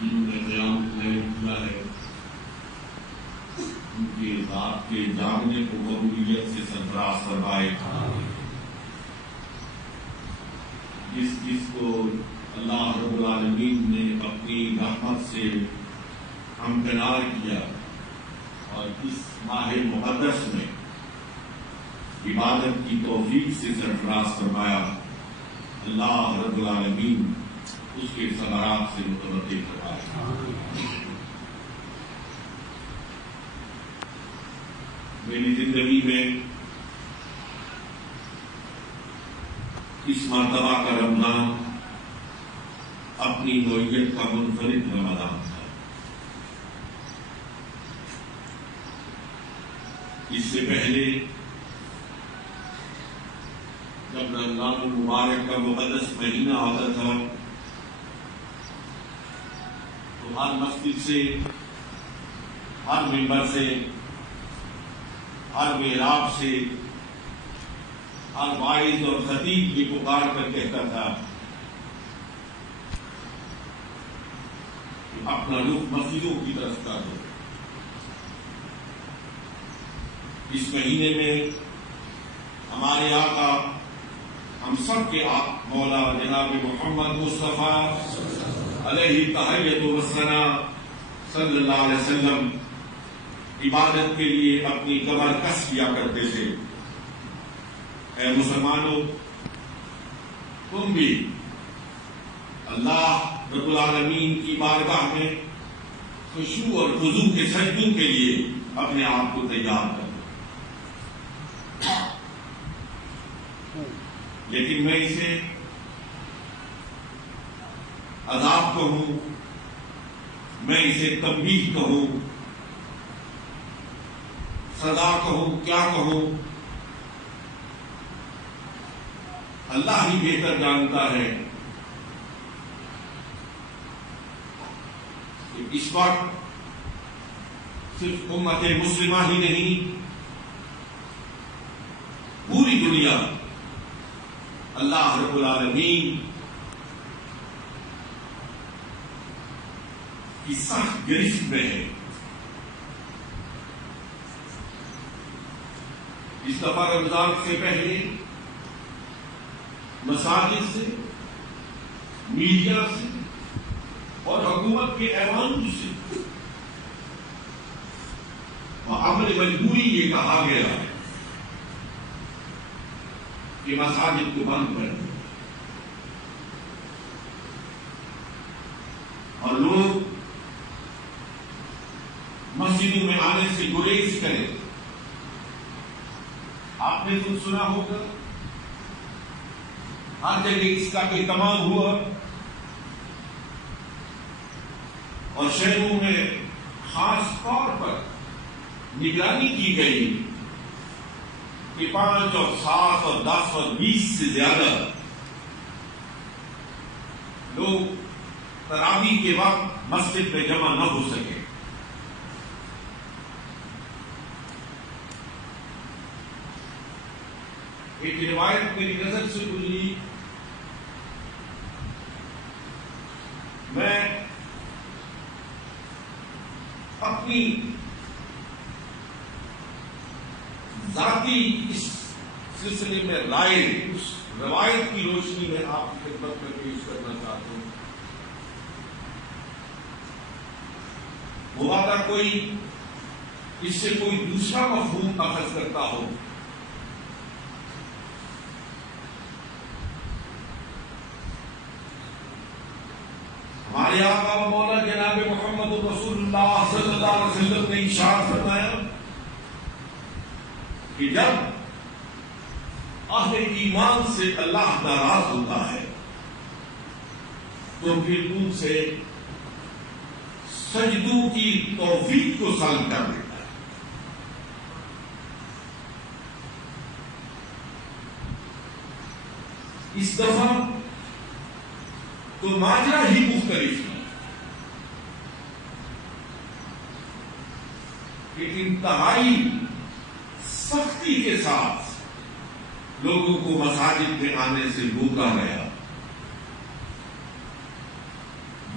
جنہوں نے قیام قائم کیا ہے، ان کے ذات کے جاننے کو قبولیت سے سرفراز فرمائے۔ جس کو اللہ رب العالمین نے اپنی رحمت سے ہمکنار کیا اور اس ماہ مقدس میں عبادت کی توفیق سے سرفراز فرمایا، اللہ رب العالمین اس کے ثمرات سے متوجہ فرمائے۔ میری زندگی میں اس مرتبہ کا رمضان اپنی نوعیت کا منفرد رمضان تھا۔ اس سے پہلے جب رمضان المبارک کا مقدس مہینہ آتا تھا تو ہر مسجد سے، ہر ممبر سے، ہر محراب سے ہر واعظ اور خطیب یہ پکار کر کہتا تھا کہ اپنا رخ مسجدوں کی طرف کر دو۔ اس مہینے میں ہمارے آقا، ہم سب کے مولا جناب محمد مصطفیٰ علیہ تحیۃ و ثنا صلی اللہ علیہ وسلم عبادت کے لیے اپنی کمر کس کیا کرتے تھے۔ اے مسلمانوں، تم بھی اللہ رب العالمین کی بارگاہ میں خشوع اور خضوع کے سجدوں کے لیے اپنے آپ کو تیار کرو۔ لیکن میں اسے عذاب کہوں، میں اسے تنبیہ کہوں، سزا کہوں، کیا کہوں، اللہ ہی بہتر جانتا ہے۔ اس وقت صرف امت مسلمہ ہی نہیں، پوری دنیا اللہ رب العالمین کی سخت گرفت میں ہے۔ اس دفعہ رمضان سے پہلے مساجد سے، میڈیا سے اور حکومت کے ایوان سے عمل مجبوری یہ کہا گیا ہے کہ مساجد کو بند کر دیں اور لوگ مسجدوں میں آنے سے گریز کریں۔ آپ نے خود سنا ہوگا، ہر جگہ اس کا اہتمام ہوا اور شہروں میں خاص طور پر نگرانی کی گئی کہ 5 اور 7 اور 10 اور 20 سے زیادہ لوگ تراویح کے وقت مسجد میں جمع نہ ہو سکے۔ ایک روایت میری نظر سے گزری، میں اپنی ذاتی اس سلسلے میں رائے اس روایت کی روشنی میں آپ کی خدمت میں پیش کرنا چاہتا ہوں۔ ہوا تھا کوئی اس سے کوئی دوسرا مفہوم اخذ کرتا ہو، ہمارے آقا و مولا جناب محمد رسول اللہ صلی اللہ علیہ وسلم نے ارشاد فرمایا کہ جب اہل ایمان سے اللہ ناراض ہوتا ہے تو پھر ان سے سجدوں کی توفیق کو سلب کر دیتا ہے۔ اس دفعہ تو ماجرا ہی مختلف ہے کہ انتہائی سختی کے ساتھ لوگوں کو مساجد میں آنے سے روکا گیا۔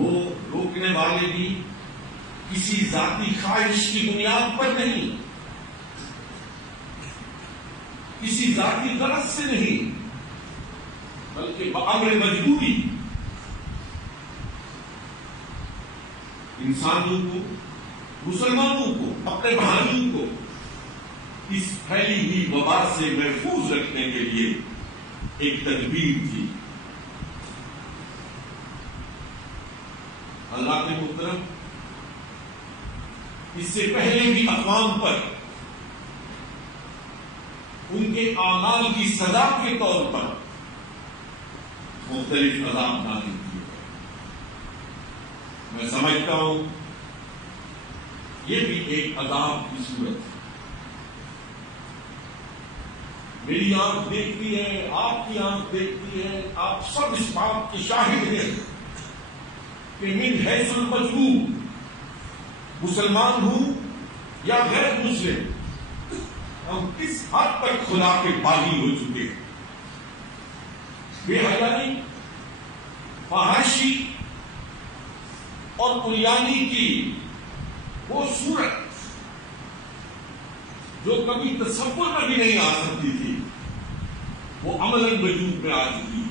وہ روکنے والے بھی کسی ذاتی خواہش کی بنیاد پر نہیں، کسی ذاتی غرض سے نہیں، بلکہ بامر مجبوری انسانوں کو، مسلمانوں کو، اپنے بھائیوں کو اس پھیلی ہوئی وبا سے محفوظ رکھنے کے لیے ایک تدبیر تھی۔ اللہ کے محترم، اس سے پہلے بھی اقوام پر ان کے اعمال کی سزا کے طور پر مختلف عذاب نازل کیے گئے۔ میں سمجھتا ہوں یہ بھی ایک عذاب کی صورت ہے۔ میری آنکھ دیکھتی ہے، آپ کی آنکھ دیکھتی ہے، آپ سب اس بات کے شاہد ہیں کہ من حیث المجموع مسلمان ہوں یا غیر مسلم، ہم کس حد تک خدا کے باغی ہو چکے ہیں۔ بے حیائی، فحاشی اور عریانی کی وہ صورت جو کبھی تصور میں بھی نہیں آ سکتی تھی، وہ عملاً وجود میں آ چکی۔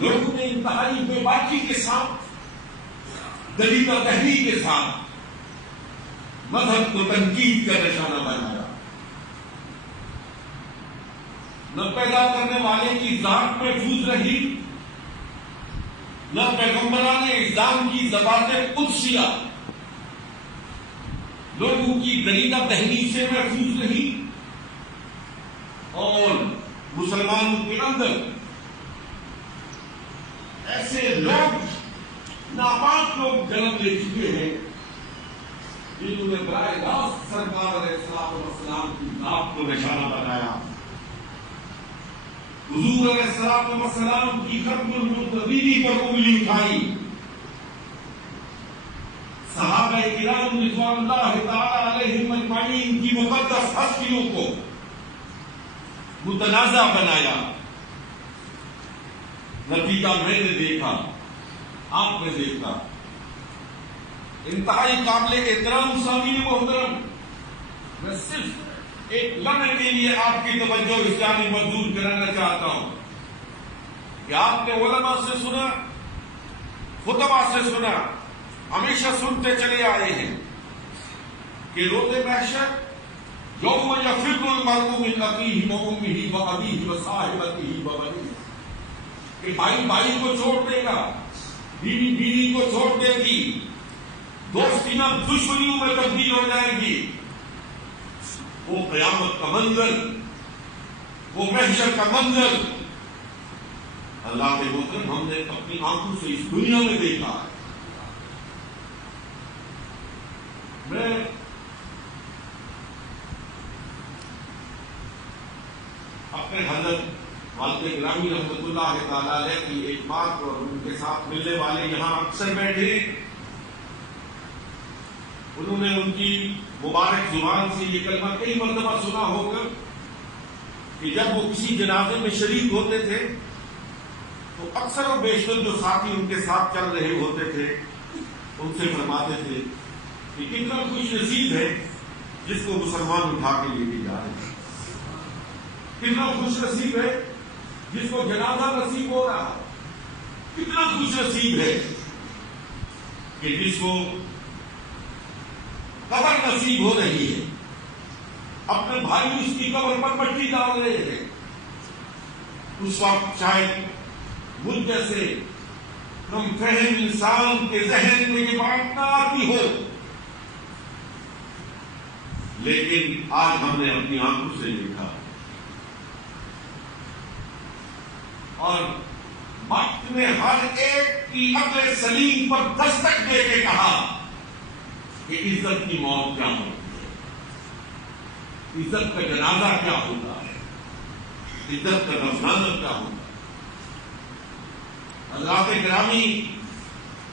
لوگوں نے انتہائی بے باکی کے ساتھ، دلیل دہلی کے ساتھ مذہب کو تنقید کا نشانہ بنایا۔ نہ پیدا کرنے والے کی ذات محفوظ رہی، نہ پیغمبران اسلام کی زبان قدسیہ لوگوں کی دلیل دہلی سے محفوظ رہی، اور مسلمانوں کے اندر ایسے لوگ، ناپاک لوگ جنم لے چکے ہیں جنہوں نے براہ راست سرکار علیہ السلام کی ذات کو نشانہ بنایا، حضور علیہ السلام کی ختم المنتظرین پر انگلی اٹھائی، صحابہ کرام رضوان اللہ تعالی علیہم اجمعین کی مقدس ہستیوں کو متنازع بنایا۔ نتیجہ میں نے دیکھا، آپ نے دیکھا، انتہائی قابل احترام سامعین محترم، میں صرف ایک لمحے کے لیے آپ کی توجہ اس جانب مبذول کرانا چاہتا ہوں کہ آپ نے علماء سے سنا، خطباء سے سنا، ہمیشہ سنتے چلے آئے ہیں کہ روز محشر یوم یفر المرء من اخیہ وامہ وابیہ وصاحبتہ وبنیہ، کہ بھائی بھائی کو چھوڑ دے گا، بیوی بیوی کو چھوڑ دے گی، دوستیاں دشمنیوں میں تبدیل ہو جائیں گی۔ وہ قیامت کا منظر، وہ محشر کا منظر اللہ کے محترم ہم نے اپنی آنکھوں سے اس دنیا میں دیکھا ہے۔ میں اپنے حضرت والد گرامی رحمۃ اللہ تعالی علیہ کی ایک بات اور ان کے ساتھ ملنے والے یہاں اکثر بیٹھے، انہوں نے ان کی مبارک زبان سے یہ کلمہ کئی مرتبہ سنا ہوگا کہ جب وہ کسی جنازے میں شریک ہوتے تھے تو اکثر و بیشتر جو ساتھی ان کے ساتھ چل رہے ہوتے تھے ان سے فرماتے تھے کہ کتنا خوش نصیب ہے جس کو مسلمان اٹھا کے لے کے جا رہے ہیں، کتنا خوش نصیب ہے جس کو جنازہ نصیب ہو رہا ہے، کتنا خوش نصیب ہے کہ جس کو قبر نصیب ہو رہی ہے، اپنے بھائی اس کی قبر پر مٹی ڈال رہے ہیں۔ اس وقت شاید مجھ جیسے کم فہم انسان کے ذہن میں یہ بات نہ آتی ہو، لیکن آج ہم نے اپنی آنکھوں سے دیکھا اور وقت نے ہر ایک کی عقل سلیم پر دستک دے کے کہا کہ عزت کی موت کیا ہوتی ہے، عزت کا جنازہ کیا ہوتا ہے، عزت کا دفنانہ کیا ہوتا ہے۔ حضرات گرامی،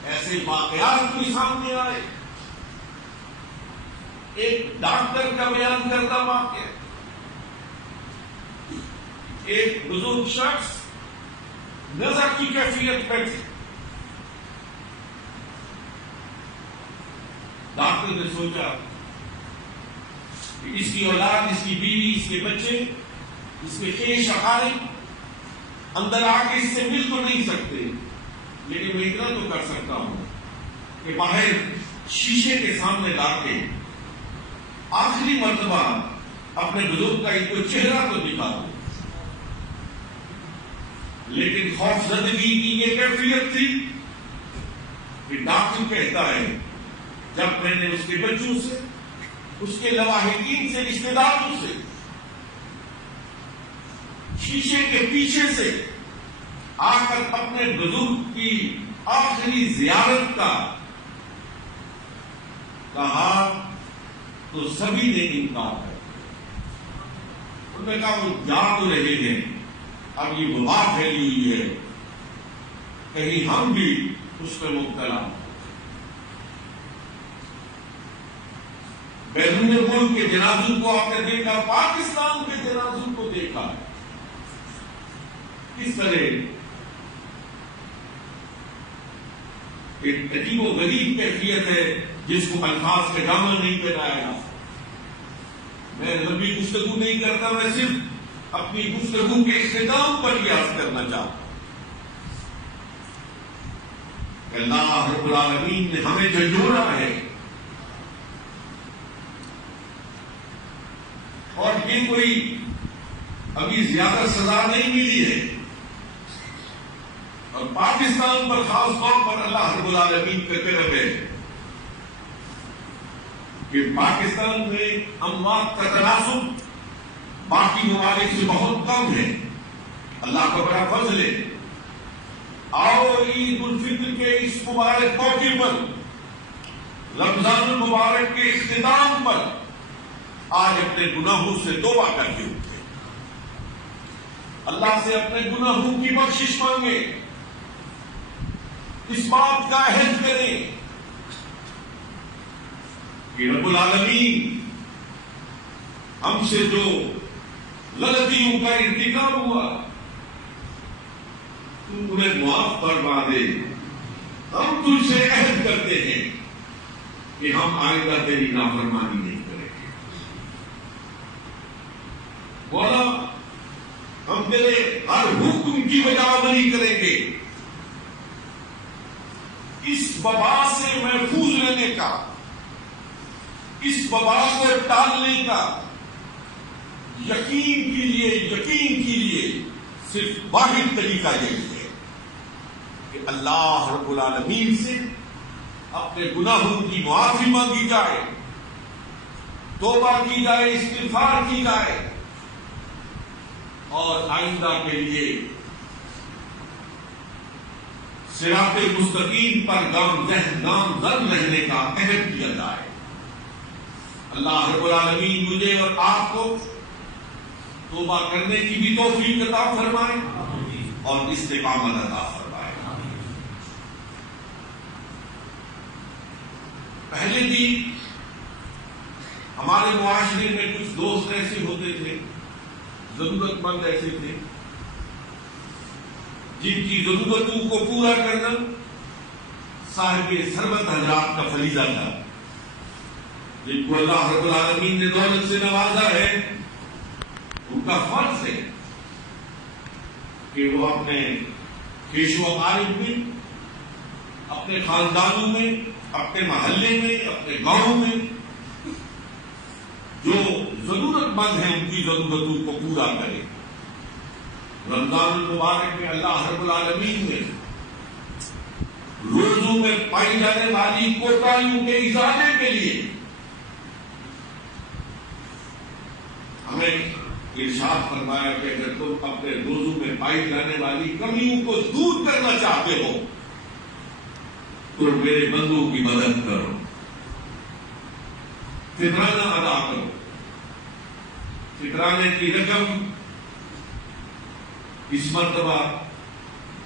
ایسے واقعات بھی سامنے آئے۔ ایک ڈاکٹر کا بیان کرتا واقعہ، ایک بزرگ شخص نظر کی کیفیت میں تھے. ڈاکٹر نے سوچا کہ اس کی اولاد، اس کی بیوی، اس کے بچے، اس کے خیش اقارب اندر آ کے اس سے مل تو نہیں سکتے، لیکن میں اتنا تو کر سکتا ہوں کہ باہر شیشے کے سامنے لا کے آخری مرتبہ اپنے بزرگ کا ایک کوئی چہرہ تو دکھا دو. لیکن خوف زدگی کی یہ کیفیت تھی کہ ڈاکٹر کہتا ہے جب میں نے اس کے بچوں سے، اس کے لواحقین سے، رشتے داروں سے شیشے کے پیچھے سے آ کر اپنے بزرگ کی آخری زیارت کا کہا تو سبھی نے انکار کر دیا. انہوں نے کہا وہ جا تو رہے ہیں، اب یہ وبا پھیلی ہوئی ہے، کہیں ہم بھی اس میں مبتلا ہوں. بیرون ملک کے جنازوں کو آپ نے دیکھا، پاکستان کے جنازوں کو دیکھا، کس طرح ایک عجیب و غریب کیفیت ہے جس کو الفاظ کے جامع نہیں پہنایا جا سکتا. میں لمبی گفتگو نہیں کرتا، میں صرف اپنی گفتگو کے اختتام پر یہ عرض کرنا چاہتا ہوں کہ اللہ رب العالمین نے ہمیں جو جوڑا ہے، اور یہ کوئی ابھی زیادہ سزا نہیں ملی ہے، اور پاکستان پر خاص طور پر اللہ رب العالمین کا کرم ہے کہ پاکستان میں اموات کا تناسب باقی ممالک سے بہت کم ہے. اللہ کا بڑا فضل ہے. آؤ عید الفطر کے اس مبارک موقع پر، رمضان المبارک کے اختتام پر آج اپنے گناہوں سے توبہ کر کے اٹھے، اللہ سے اپنے گناہوں کی بخشش مانگے، اس بات کا عہد کریں کہ رب العالمین ہم سے جو غلطیوں کا ارتکاب ہوا تو انہیں معاف فرما دے. ہم تجھ سے عہد کرتے ہیں کہ ہم آئندہ تیری نافرمانی نہیں کریں گے. مولا ہم تیرے ہر حکم کی بجاوری کریں گے. اس وبا سے محفوظ رہنے کا، اس وبا کو ٹالنے کا یقین کیجیے صرف واحد طریقہ یہی ہے کہ اللہ رب العالمین سے اپنے گناہوں کی معافی مانگی جائے، توبہ کی جائے، استغفار کی جائے، اور آئندہ کے لیے صراط مستقیم پر گامزن رہنے کا عہد کیا جائے. اللہ رب العالمین مجھے اور آپ کو توبہ کرنے کی بھی توفیق عطا فرمائے اور استقامت عطا فرمائے. پہلے بھی ہمارے معاشرے میں کچھ دوست ایسے ہوتے تھے، ضرورت مند ایسے تھے جن کی ضرورتوں کو پورا کرنا صاحب ثروت حضرات کا فریضہ تھا، جن کو اللہ رب العالمین نے دولت سے نوازا ہے. ان کا فرض ہے کہ وہ اپنے خیش و اقارب میں، اپنے خاندانوں میں، اپنے محلے میں، اپنے گاؤں میں جو ضرورت مند ہیں ان کی ضرورتوں کو پورا کرے. رمضان المبارک میں اللہ رب العالمین نے روزوں میں پائی جانے والی کوتاہیوں کے ازالے کے لیے ہمیں ارشاد فرمایا کہ اگر تم اپنے روزوں میں پائی جانے والی کمیوں کو دور کرنا چاہتے ہو تو میرے بندوں کی مدد کرو، فطرانہ ادا کرو. فطرانے کی رقم اس مرتبہ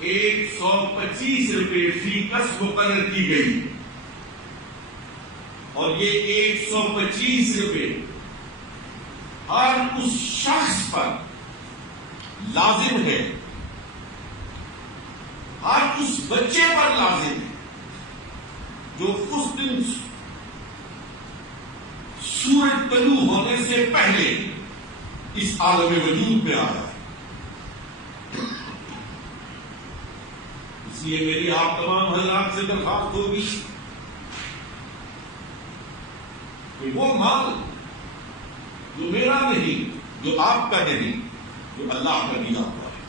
125 روپے فی کس مقرر کی گئی، اور یہ 125 روپے ہر اس شخص پر لازم ہے، ہر اس بچے پر لازم ہے جو اس دن سورج طلوع ہونے سے پہلے اس عالم وجود میں آیا ہے۔ اس لیے میری آپ تمام حضرات سے درخواست ہوگی کہ وہ مال جو میرا نہیں، جو آپ کا نہیں، جو اللہ کا دیا ہوا ہے،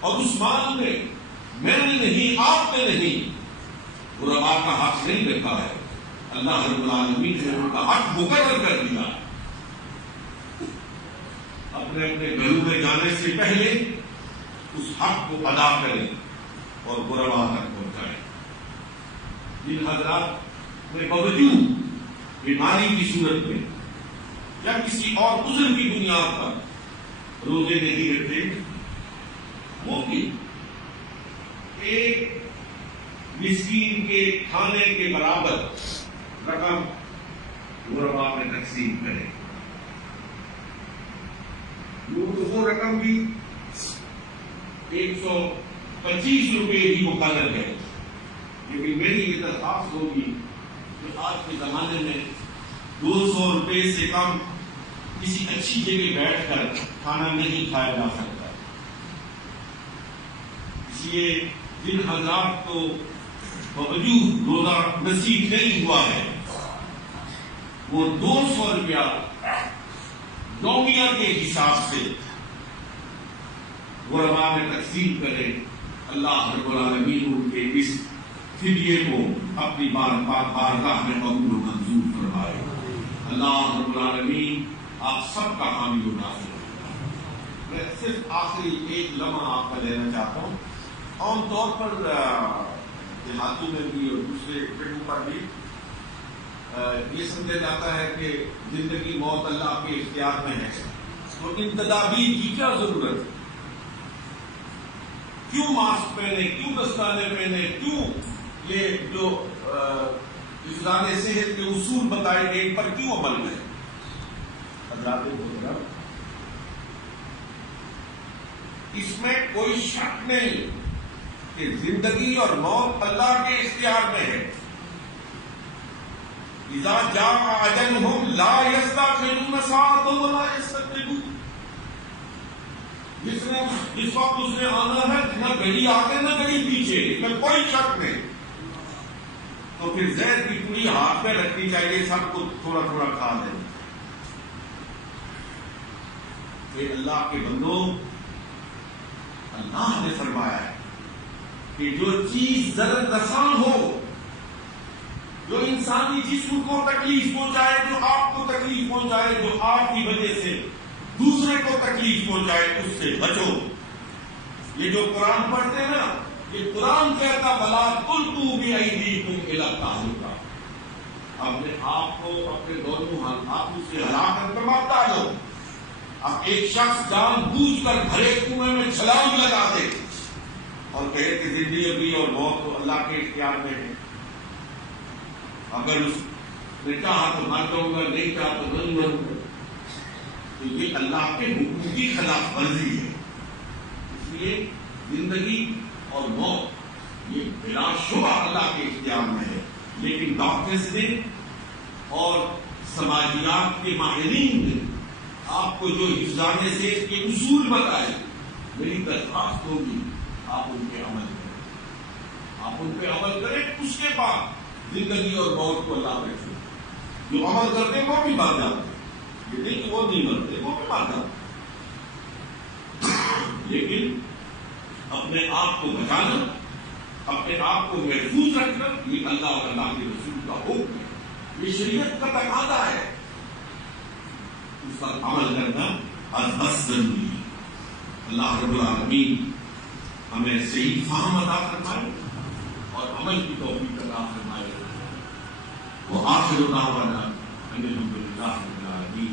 اور اس مال میں میں نے نہیں، آپ نے نہیں، غربا کا حق نہیں رکھا ہے، اللہ رب العالمین نے ان کا حق مقرر کر دیا ہے۔ اپنے اپنے گھروں میں جانے سے پہلے اس حق کو ادا کریں اور غربا تک پہنچائیں۔ جن حضرات میں باوجود بیماری کی صورت میں یا کسی اور عذر کی بنیاد پر روزے نہیں رکھتے، وہ بھی ایک مسکین کے کھانے کے برابر رقم غربا میں تقسیم کرے۔ وہ رقم بھی 125 روپے ہی مقرر ہے، لیکن میری یہ درخواست ہوگی کہ آج کے زمانے میں 200 روپے سے کم کسی اچھی جگہ بیٹھ کر کھانا نہیں کھایا جا سکتا۔ اس لیے جن حضرات کو باوجود روزہ نصیب نہیں ہوا ہے، وہ 200 روپیہ نومیہ کے حساب سے غربا میں تقسیم کرے۔ اللہ رب العالمین ان کے اس فدیے کو اپنی بارگاہ میں قبول و منظور فرمائے۔ اللہ رب العالمین آپ سب کا حامی و ناصر ہو۔ میں صرف آخری ایک لمحہ آپ کا لینا چاہتا ہوں۔ عام طور پر دیہاتوں میں بھی اور دوسرے پنڈوں پر بھی یہ سمجھا جاتا ہے کہ زندگی موت اللہ کے اختیار میں ہے، تو ان تدابیر کی کیا ضرورت ہے؟ کیوں ماسک پہنے، کیوں دستانے پہنے، کیوں یہ جو حفظان صحت کے اصول بتائے گئے ان پر کیوں عمل کریں؟ حضرات محترم، اس میں کوئی شک نہیں کہ زندگی اور موت اللہ کے اختیار میں ہے۔ اذا جاء اجلهم لا يستأخرون ساعة ولا يستقدمون۔ جس وقت اس نے آنا ہے، نہ گھڑی آگے نہ گھڑی پیچھے، اس میں کوئی شک نہیں۔ تو پھر زہر کی پوری ہاتھ میں رکھنی چاہیے، سب کو تھوڑا تھوڑا کھا لینا۔ کہ اللہ کے بندوں، اللہ نے فرمایا ہے کہ جو چیز ضرر رساں ہو، جو انسانی جسم کو تکلیف پہنچائے، جو آپ کو تکلیف پہنچائے، جو آپ کی وجہ سے دوسرے کو تکلیف پہنچائے، اس سے بچو۔ یہ جو قرآن پڑھتے ہیں نا، یہ قرآن کہتا بلا تلقوا بأیدیکم الی التہلکہ، اپنے آپ کو اپنے دونوں ہاتھوں سے ہلاکت میں مت ڈالو۔ اب ایک شخص جان بوجھ کر بھرے کنویں میں چھلانگ لگا دے اور کہے کہ زندگی اور موت تو اللہ کے اختیار میں ہے، اگر اس نے چاہا تو مر جاؤں گا، نہیں چاہا تو نہیں مروں گا، تو یہ اللہ کے حکم کی خلاف ورزی ہے۔ اس لیے زندگی اور موت یہ بلا شبہ اللہ کے اختیار میں ہے، لیکن ڈاکٹرز نے اور سماجیات کے ماہرین نے آپ کو جو حفظان صحت کے اصول بتائے، میری درخواست ہوگی آپ ان پہ عمل کریں، آپ ان پہ عمل کریں۔ اس کے بعد زندگی اور موت کو اللہ پہ چھوڑیں۔ جو عمل کرتے وہ بھی مر جاتے، یہ نہیں کہ وہ نہیں مرتے، وہ بھی مر جاتے، لیکن اپنے آپ کو بچانا، اپنے آپ کو محفوظ رکھنا، یہ اللہ اور اللہ کے رسول کا حکم ہے، یہ شریعت کا تقاضا ہے، اس پر عمل کرنا از ضروری ہے۔ اللہ رب العالمین ہمیں صحیح فہم عطا فرمائے اور عمل کی توفیق عطا فرمائے۔ وآخر دعوانا ان الحمد للہ رب العالمین۔